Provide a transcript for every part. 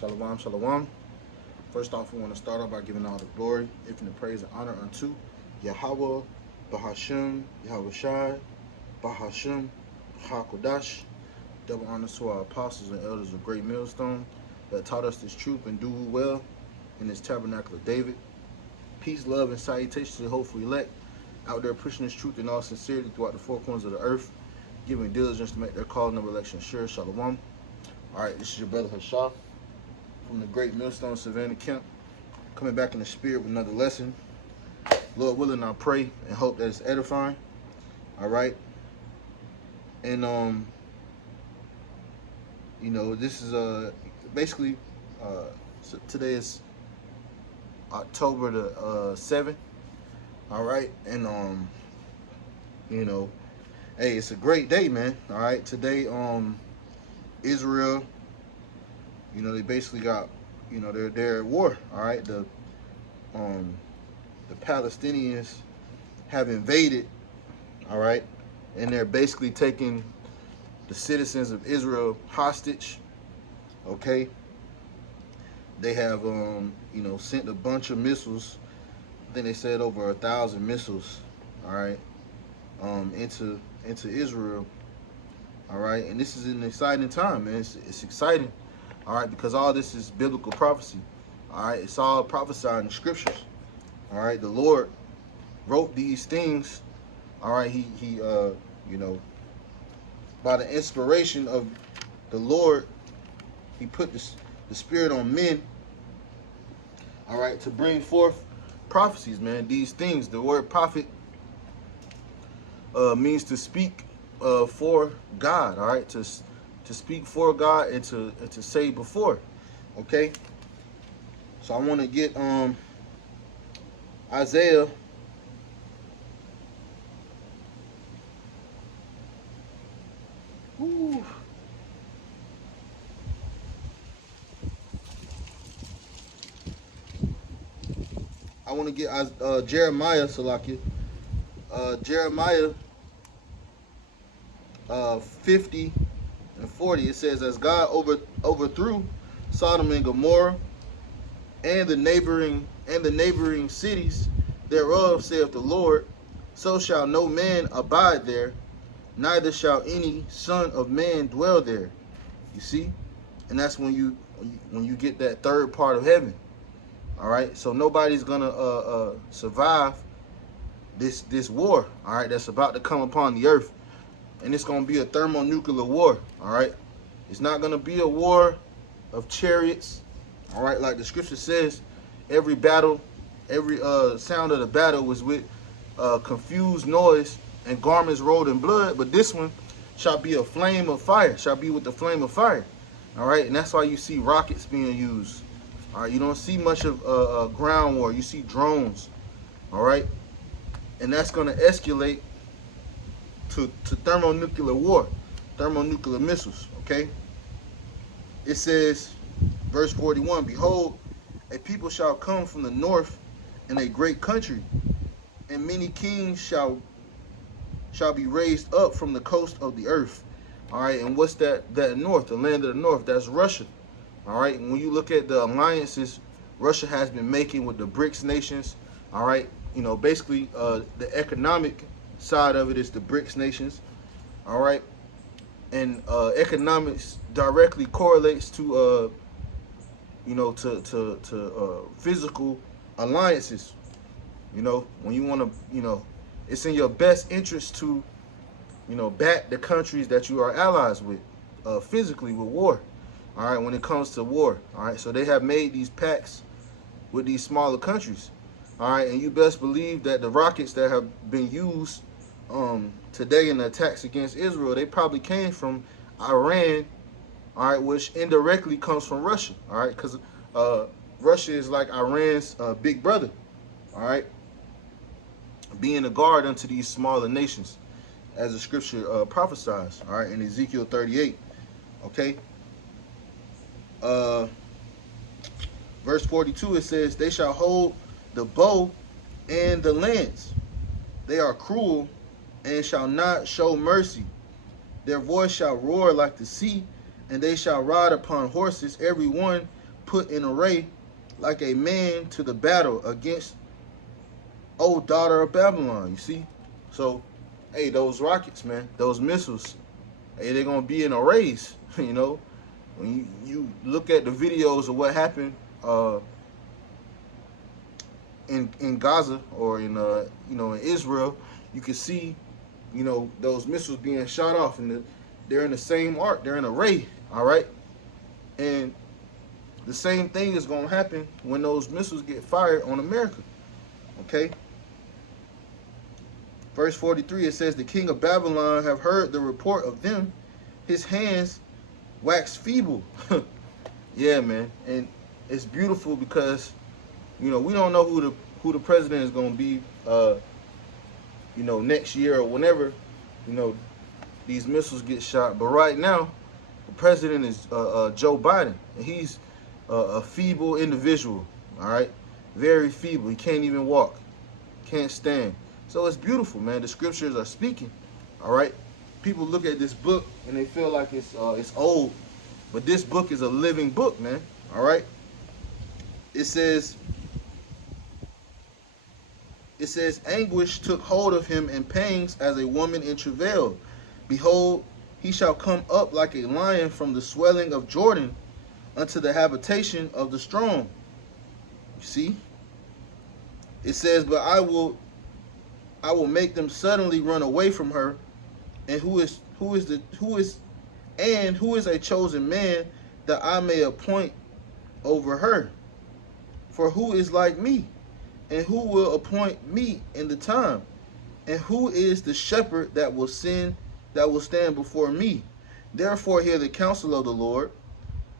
Shalom, shalom. First off, we want to start off by giving all the glory, infinite praise, and honor unto Yahweh, Bahashim, Yahweh Shai, Bahashim, HaKodash. Double honors to our apostles and elders of Great Millstone that taught us this truth and do well in this tabernacle of David. Peace, love, and salutation to the hopeful elect out there pushing this truth in all sincerity throughout the four corners of the earth, giving diligence to make their call and their election sure. Shalom. All right, this is your brother Hashah from the Great Millstone Savannah Camp, coming back in the spirit with another lesson. Lord willing, I pray and hope that it's edifying. All right, and this is basically so today is October the 7th. All right, and hey, it's a great day, man. All right, today Israel, they basically got, they're at war. All right, the Palestinians have invaded. All right, and they're basically taking the citizens of Israel hostage. Okay, they have sent a bunch of missiles. I think they said over 1,000 missiles. All right, into Israel. All right, and this is an exciting time, man. It's exciting. All right, because all this is biblical prophecy. All right, it's all prophesied in scriptures. All right, the Lord wrote these things. All right, he by the inspiration of the Lord, he put the spirit on men. All right, to bring forth prophecies, man. These things, the word prophet means to speak for God. All right, to speak for God and to say before. Okay, so I want to get Isaiah. Ooh. I want to get Jeremiah, Salakia. Jeremiah 50 and 40. It says, as God overthrew Sodom and Gomorrah and the neighboring cities thereof, saith the Lord, so shall no man abide there, neither shall any son of man dwell there. You see, and that's when you get that third part of heaven. All right, so nobody's gonna survive this war. All right, that's about to come upon the earth, and it's gonna be a thermonuclear war. All right, it's not gonna be a war of chariots. All right, like the scripture says, every battle, every sound of the battle was with confused noise and garments rolled in blood. But this one shall be a flame of fire. Shall be with the flame of fire. All right, and that's why you see rockets being used. All right, you don't see much of ground war. You see drones. All right, and that's going to escalate to thermonuclear war, thermonuclear missiles. Okay, it says, verse 41, behold, a people shall come from the north, and a great country, and many kings shall be raised up from the coast of the earth. All right, and what's that north, the land of the north? That's Russia. All right, and when you look at the alliances Russia has been making with the BRICS nations, all right, basically the economic side of it is the BRICS nations. All right, and economics directly correlates to physical alliances. When you want to, it's in your best interest to, back the countries that you are allies with, physically with war. All right, when it comes to war. All right, so they have made these pacts with these smaller countries. All right, and you best believe that the rockets that have been used today in the attacks against Israel, they probably came from Iran. All right, which indirectly comes from Russia. All right, because Russia is like Iran's big brother. All right, being a guard unto these smaller nations, as the scripture prophesies. All right, in Ezekiel 38. Okay. Verse 42, it says, they shall hold the bow and the lance. They are cruel and shall not show mercy. Their voice shall roar like the sea, and they shall ride upon horses, every one put in array like a man to the battle against, O daughter of Babylon. You see? So, hey, those rockets, man, those missiles, hey, they're going to be in arrays, you know? When you look at the videos of what happened in Gaza or in in Israel, you can see those missiles being shot off, and they're in the same arc, they're in array, all right. And the same thing is going to happen when those missiles get fired on America. Okay. Verse 43, it says, the king of Babylon have heard the report of them, his hands wax feeble. Yeah, man. And it's beautiful because we don't know who the president is going to be next year or whenever these missiles get shot. But right now the president is Joe Biden, and he's a feeble individual, all right, very feeble. He can't even walk, can't stand. So it's beautiful, man. The scriptures are speaking, all right. People look at this book and they feel like it's old, but this book is a living book, man. All right. It says, anguish took hold of him, and pangs as a woman in travail. Behold, he shall come up like a lion from the swelling of Jordan unto the habitation of the strong. You see? It says, but I will make them suddenly run away from her. And who is a chosen man that I may appoint over her? For who is like me? And who will appoint me in the time? And who is the shepherd that will stand before me? Therefore hear the counsel of the Lord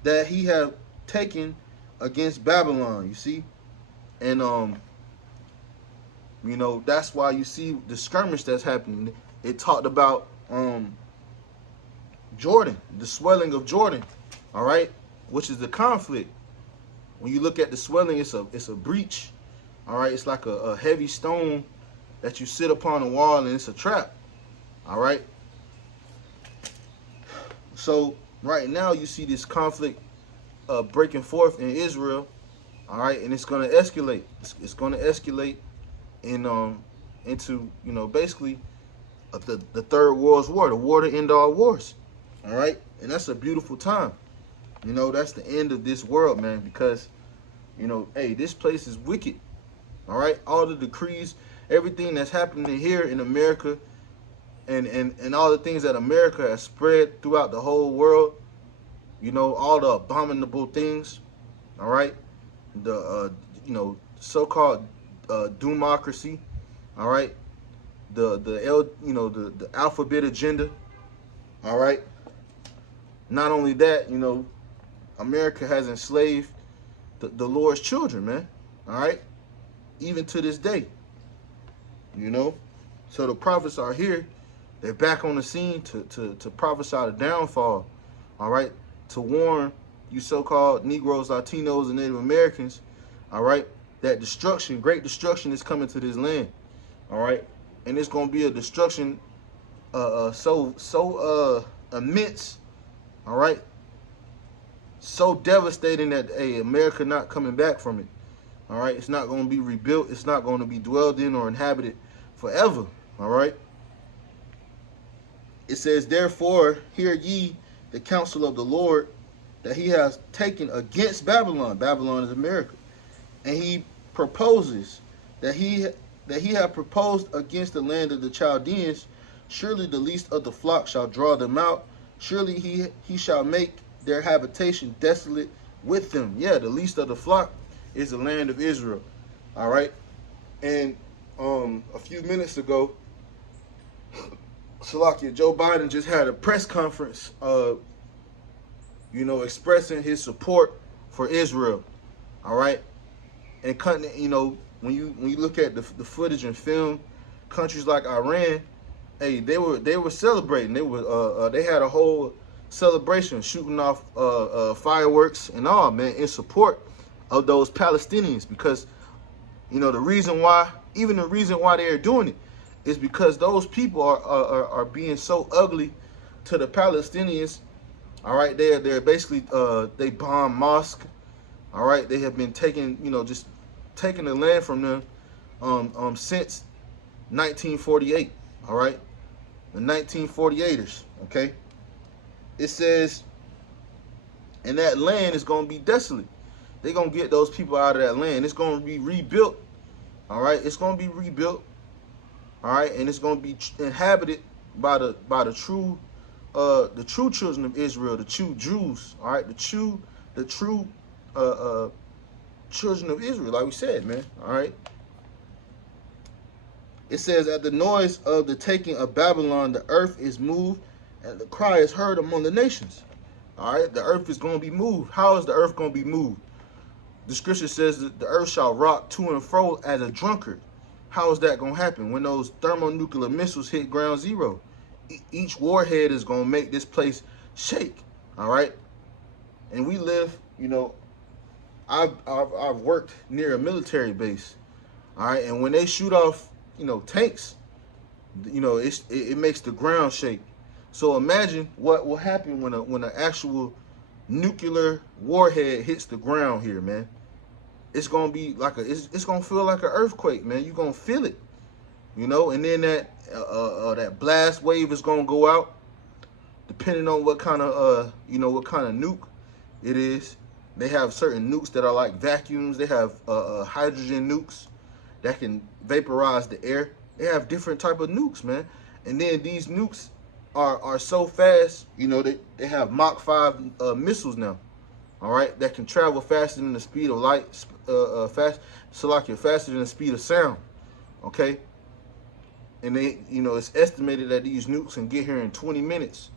that he have taken against Babylon. You see? And that's why you see the skirmish that's happening. It talked about Jordan, the swelling of Jordan, all right, which is the conflict. When you look at the swelling, it's a breach, all right. It's like a heavy stone that you sit upon a wall, and it's a trap, all right. So right now you see this conflict breaking forth in Israel, all right, and it's going to escalate. It's going to escalate into basically the third world war, the war to end all wars, all right. And that's a beautiful time. That's the end of this world, man, because hey, this place is wicked, all right. All the decrees, everything that's happening here in America, and all the things that America has spread throughout the whole world, all the abominable things, all right, the so-called democracy, all right, the alphabet agenda, all right. Not only that, America has enslaved the Lord's children, man, all right, even to this day, So the prophets are here. They're back on the scene to prophesy the downfall, all right, to warn you so-called Negroes, Latinos, and Native Americans, all right, that destruction, great destruction is coming to this land, all right. And it's going to be a destruction so immense, all right, so devastating that, hey, America not coming back from it, all right. It's not going to be rebuilt. It's not going to be dwelled in or inhabited forever, all right. It says, therefore, hear ye the counsel of the Lord that he has taken against Babylon. Babylon is America. And he proposes that he have proposed against the land of the Chaldeans. Surely the least of the flock shall draw them out. Surely he shall make their habitation desolate with them. Yeah, the least of the flock is the land of Israel. All right. And a few minutes ago, Salakia, Joe Biden just had a press conference, expressing his support for Israel. All right. And when you look at the footage and film, countries like Iran, hey, they were celebrating. They had a whole celebration, shooting off fireworks and all, man, in support of those Palestinians, because the reason why they are doing it is because those people are being so ugly to the Palestinians. All right, they're basically they bomb mosques, All right, they have been taking, just taking the land from them since 1948. All right, the 1948ers. Okay, it says, and that land is going to be desolate. They're going to get those people out of that land. It's going to be rebuilt. All right, it's going to be rebuilt. All right, and it's going to be inhabited by the true children of Israel, the true Jews. All right, the true children of Israel, like we said, man. All right. It says, at the noise of the taking of Babylon, the earth is moved, and the cry is heard among the nations. All right, the earth is going to be moved. How is the earth going to be moved? The scripture says that the earth shall rock to and fro as a drunkard. How is that going to happen? When those thermonuclear missiles hit ground zero, each warhead is going to make this place shake. All right, and we live, I've worked near a military base. All right, and when they shoot off, tanks, it makes the ground shake. So imagine what will happen when an actual nuclear warhead hits the ground here, man. It's gonna be like it's gonna feel like an earthquake, man. You're gonna feel it, and then that blast wave is gonna go out, depending on what kind of nuke it is. They have certain nukes that are like vacuums. They have hydrogen nukes that can vaporize the air. They have different type of nukes, man. And then these nukes are so fast, they have Mach 5 missiles now. All right, that can travel faster than the speed of light, faster than the speed of sound. Okay, and they, it's estimated that these nukes can get here in 20 minutes.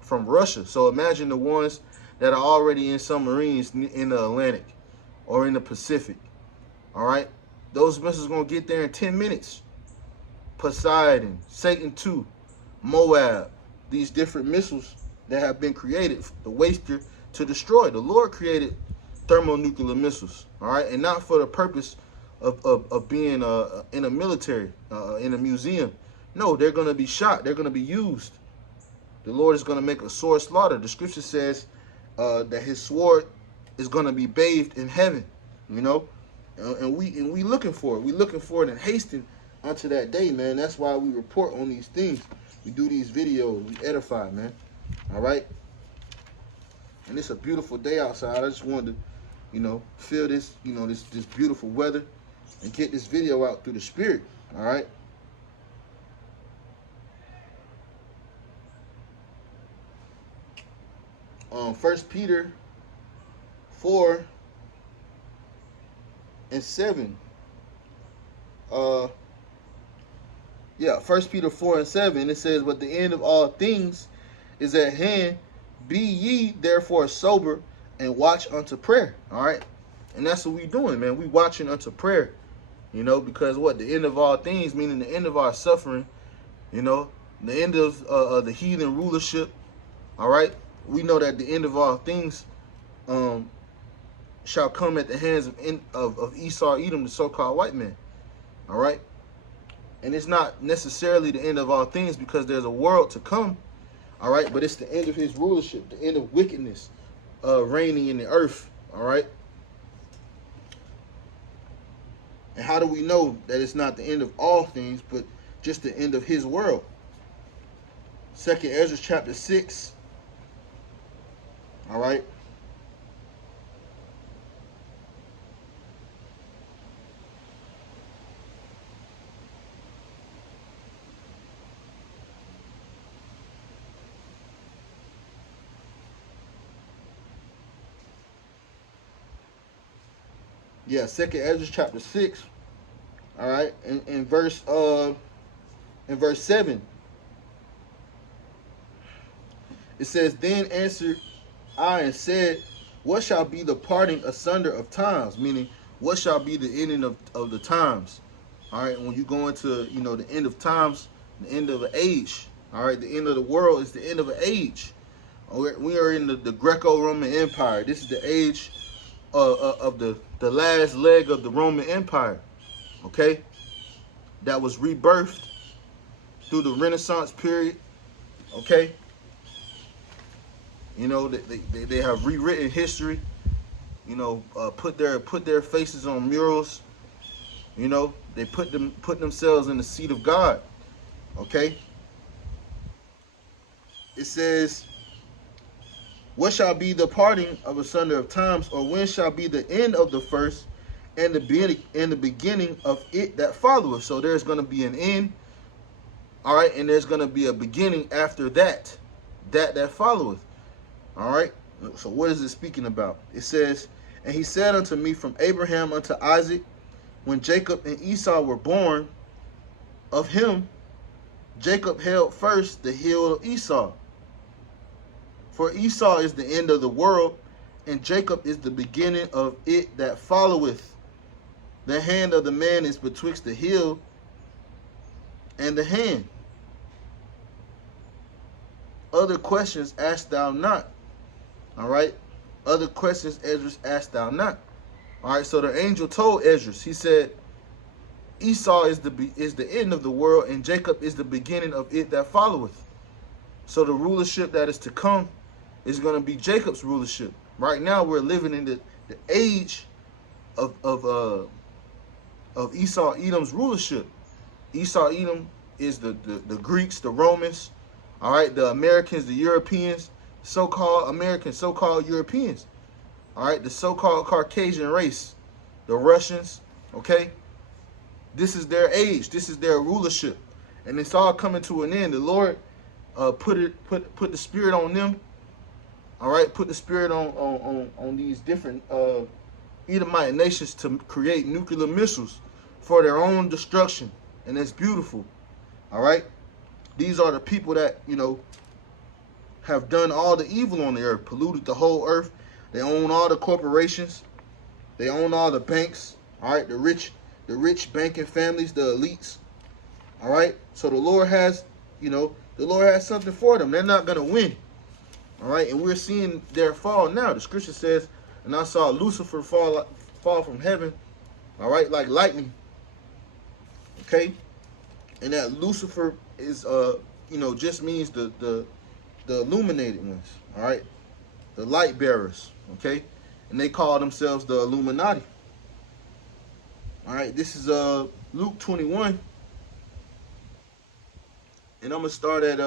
From Russia. So imagine the ones that are already in submarines in the Atlantic or in the Pacific. All right, those missiles gonna get there in 10 minutes. Poseidon, Satan 2, Moab, these different missiles that have been created, the waster to destroy. The Lord created thermonuclear missiles, all right, and not for the purpose of being in a military, in a museum. No, they're going to be shot. They're going to be used. The Lord is going to make a sword slaughter. The scripture says that his sword is going to be bathed in heaven, and we looking for it. We looking for it and hasting unto that day, man. That's why we report on these things. We do these videos. We edify, man. All right. And it's a beautiful day outside. I just wanted to, feel this, this beautiful weather and get this video out through the spirit. All right. First Peter 4:7. First Peter 4:7. It says, "But the end of all things is at hand. Be ye therefore sober and watch unto prayer." All right, and that's what we doing, man. We watching unto prayer, because what, the end of all things, meaning the end of our suffering, the end of the heathen rulership. All right, we know that the end of all things shall come at the hands of Esau, Edom, the so-called white man. All right, and it's not necessarily the end of all things because there's a world to come. All right, but it's the end of his rulership, the end of wickedness reigning in the earth. All right, and how do we know that it's not the end of all things, but just the end of his world? 2nd Ezra chapter 6. All right. Yeah, 2nd Ezra chapter 6. All right, in verse 7, it says, "Then answered I and said, what shall be the parting asunder of times?" Meaning, what shall be the ending of the times? All right, when you go into the end of times, the end of an age. All right, the end of the world is the end of an age. We are in the Greco-Roman Empire. This is the age of the last leg of the Roman Empire, okay, that was rebirthed through the Renaissance period, okay. They have rewritten history, put their faces on murals. They put themselves in the seat of God. Okay. It says, what shall be the parting of asunder of times, or when shall be the end of the first, and the beginning of it that followeth? So there's going to be an end, all right, and there's going to be a beginning after that followeth, all right. So what is it speaking about? It says, and he said unto me, from Abraham unto Isaac, when Jacob and Esau were born, of him Jacob held first the heel of Esau. For Esau is the end of the world, and Jacob is the beginning of it that followeth. The hand of the man is betwixt the heel and the hand. Other questions ask thou not. All right? Other questions, Esdras, ask thou not. All right, so the angel told Esdras, he said, Esau is the end of the world, and Jacob is the beginning of it that followeth. So the rulership that is to come is going to be Jacob's rulership. Right now, we're living in the age of Esau Edom's rulership. Esau Edom is the Greeks, the Romans, all right, the Americans, the Europeans, so-called Americans, so-called Europeans, all right, the so-called Caucasian race, the Russians, okay? This is their age. This is their rulership, and it's all coming to an end. The Lord put the spirit on them. All right, put the spirit on these different Edomite nations to create nuclear missiles for their own destruction, and it's beautiful. All right, these are the people that have done all the evil on the earth, polluted the whole earth. They own all the corporations. They own all the banks. All right, the rich banking families, the elites. All right, so the Lord has something for them. They're not gonna win. All right, and we're seeing their fall now. The scripture says, and I saw Lucifer fall from heaven, all right, like lightning. Okay, and that Lucifer is just means the illuminated ones, all right, the light bearers. Okay, and they call themselves the Illuminati. All right, this is Luke 21, and I'm gonna start at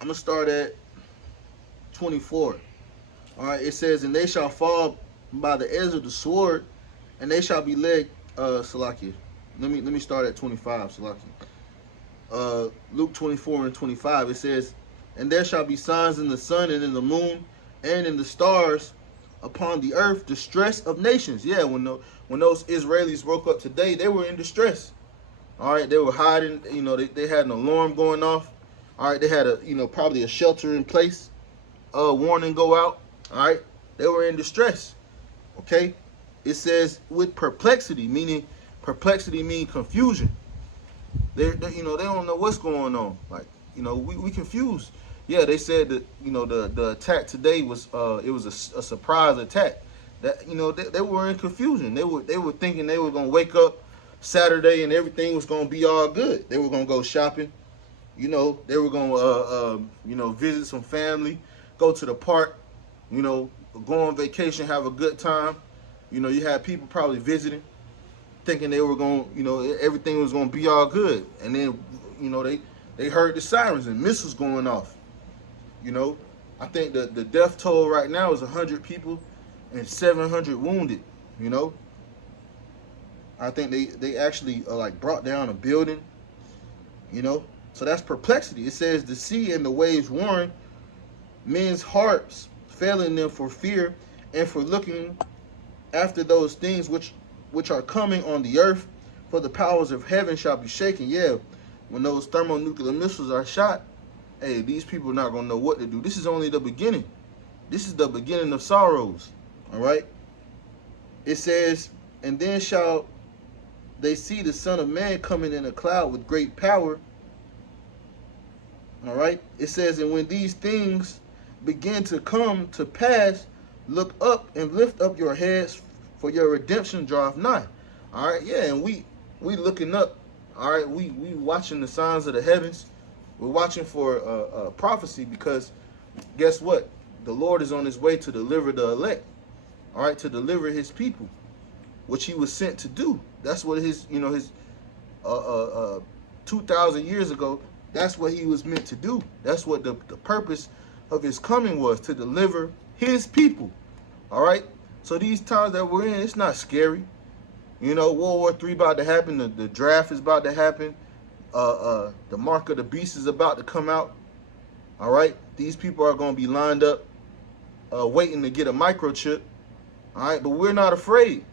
I'm going to start at 24. All right, it says, and they shall fall by the edge of the sword, and they shall be led, Salakia. Let me start at 25, Salakia. Luke 24 and 25, it says, and there shall be signs in the sun and in the moon and in the stars upon the earth, distress of nations. Yeah, when those Israelis woke up today, they were in distress. All right, they were hiding. They had an alarm going off. All right, they had probably a shelter in place, warning go out. All right, they were in distress. Okay, it says with perplexity, meaning confusion. They don't know what's going on. Like we confused. Yeah, they said that the attack today was it was a surprise attack. That they were in confusion. They were thinking they were gonna wake up Saturday and everything was gonna be all good. They were gonna go shopping. They were going to, visit some family, go to the park, go on vacation, have a good time. You had people probably visiting, thinking they were going, everything was going to be all good. And then, they heard the sirens and missiles going off. I think the death toll right now is 100 people and 700 wounded, I think they actually brought down a building, So that's perplexity. It says the sea and the waves warring, men's hearts failing them for fear and for looking after those things which are coming on the earth, for the powers of heaven shall be shaken. Yeah, when those thermonuclear missiles are shot, hey, these people are not going to know what to do. This is only the beginning. This is the beginning of sorrows. All right? It says, and then shall they see the Son of Man coming in a cloud with great power. All right, it says, and when these things begin to come to pass, look up and lift up your heads, for your redemption draweth nigh. All right, yeah, and we looking up. All right, we watching the signs of the heavens. We're watching for a prophecy because guess what? The Lord is on his way to deliver the elect. All right, to deliver his people, which he was sent to do. That's what his 2,000 years ago, that's what he was meant to do. That's what the purpose of his coming was, to deliver his people. All right. So these times that we're in, it's not scary. World War III about to happen. The draft is about to happen. The mark of the beast is about to come out. All right. These people are going to be lined up, waiting to get a microchip. All right. But we're not afraid.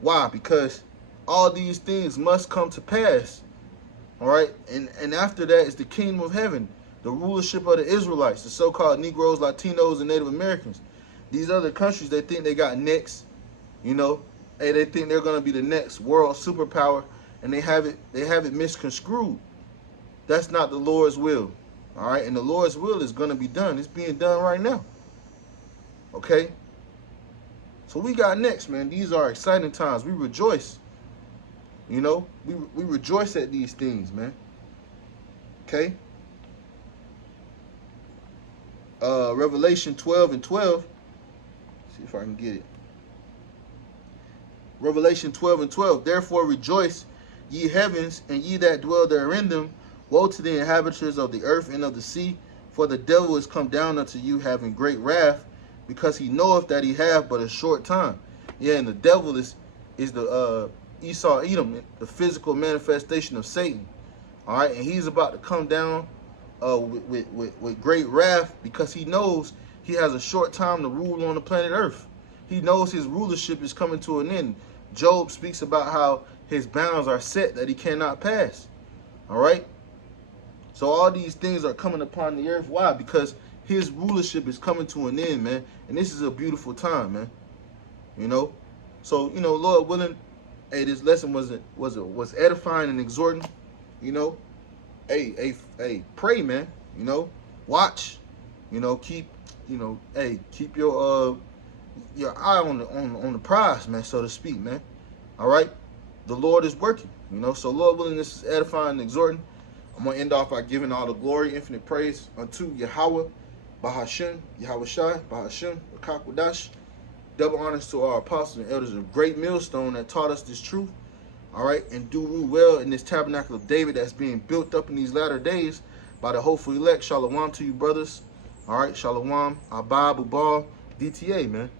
Why? Because all these things must come to pass. All right. And after that is the kingdom of heaven, the rulership of the Israelites, the so-called Negroes, Latinos, and Native Americans. These other countries, they think they got next, hey, they think they're going to be the next world superpower, and they have it misconstrued. That's not the Lord's will. All right. And the Lord's will is going to be done. It's being done right now. Okay. So we got next, man. These are exciting times. We rejoice. We rejoice at these things, man. Okay. Revelation 12:12. See if I can get it. Revelation 12:12. Therefore rejoice, ye heavens, and ye that dwell therein them. Woe to the inhabitants of the earth and of the sea, for the devil is come down unto you, having great wrath, because he knoweth that he hath but a short time. Yeah, and the devil is the Esau Edom, the physical manifestation of Satan. All right, and he's about to come down with great wrath, because he knows he has a short time to rule on the planet Earth. He knows his rulership is coming to an end. Job speaks about how his bounds are set that he cannot pass. All right. So all these things are coming upon the earth. Why? Because his rulership is coming to an end, man. And this is a beautiful time, man. So Lord willing, hey, this lesson was edifying and exhorting. Hey, pray, man. Watch. Keep keep your eye on the prize, man, so to speak, man. All right. The Lord is working. So Lord willing, this is edifying and exhorting. I'm going to end off by giving all the glory, infinite praise unto Yahweh, Bahashem, Yahweh Shai, Bahashem, Akakwadash. Double honors to our apostles and elders of great millstone that taught us this truth. All right. And do rule well in this tabernacle of David that's being built up in these latter days by the hopeful elect. Shalom to you, brothers. All right. Shalom. Abba, Bubal, DTA, man.